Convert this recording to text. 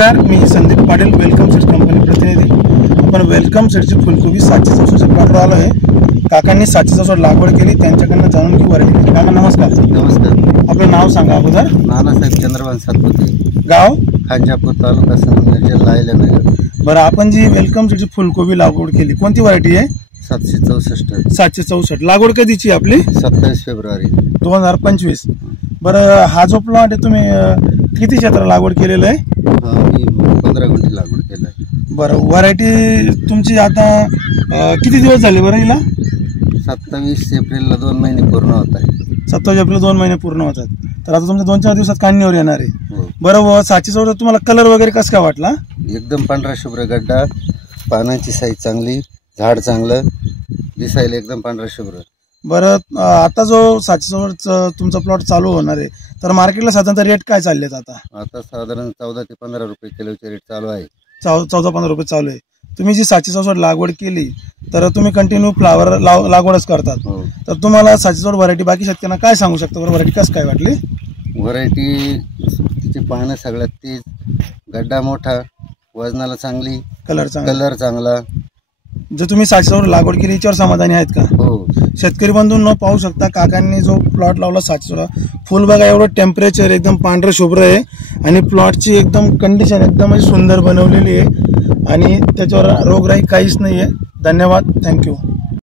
नमस्कार, मी Sandeep Patil, welcome seeds company प्रतिनिधी। आपण वेलकम सीड्सची फुलकोबी 764 प्लॉटवर आलो आहे। काकांनी 764 लागवड केली, त्यांच्याकडनं जाणून घेऊ व्हरायटी। काका नमस्कार। नमस्कार। आपलं नाव सांगा अगोदर। नानासाहेब चंद्रभान सातपुते, गाव खांजापूर, तालुका संगमनेर, जिल्हा अहिल्यानगर। बरं, आपण जी वेलकम सीड्सची फुलकोबी लागवड केली, कोणती व्हरायटी आहे? 764। 764 लागवड कधीची आपली? 27 फेब्रुवारी 2025। बरं, हा जो प्लॉट आहे तुम्ही किती क्षेत्र लागवड केलेलं आहे? मी 15 गुंठे लागवड केलं आहे। बरं, व्हरायटी तुमची आता किती दिवस झाले बरं हिला? 27 एप्रिलला 2 महिने पूर्ण होत आहे। 27 एप्रिल 2 महिने पूर्ण होतात, तर आता तुमच्या 2-4 दिवसात काढणीवर येणार आहे। हो। बरं, 764 तुम्हाला कलर वगैरे कसं काय वाटला? एकदम पांढरा शुभ्र गड्डा, पानांची साईज चांगली, झाड चांगलं दिसायला, एकदम पांढरा शुभ्र। बरं, आता जो 764 तुमचा प्लॉट चालू होणार आहे, तर मार्केटला साधारणतः रेट काय चाललेत आता? आता साधारण 14 ते 15 रुपये किलोचे रेट चालू आहे। 14-15 रुपये चालू आहे। तुम्ही जी 764 लागवड केली, तर तुम्ही कंटिन्यू फ्लावर लागवडच करतात, हो। तर तुम्हाला 764 व्हरायटी बाकी शेतकऱ्यांना काय सांगू शकता? बरं, व्हरायटी कसं काय वाटली? व्हरायटी तिचे पानं सगळ्यात तेज, गड्डा मोठा, वजनाला चांगली, कलर चांगला। जर तुम्ही 764 लागवड केली, याच्यावर समाधानी आहेत का? हो। शेतकरी बंधूंनो, पाहू शकता काकांनी जो प्लॉट लावला 764, फुल बघा एवढं टेम्परेचर, एकदम पांढरं शुभ्र आहे आणि प्लॉटची एकदम कंडिशन एकदम सुंदर बनवलेली आहे आणि त्याच्यावर रोगराई काहीच नाही आहे। धन्यवाद, थँक्यू।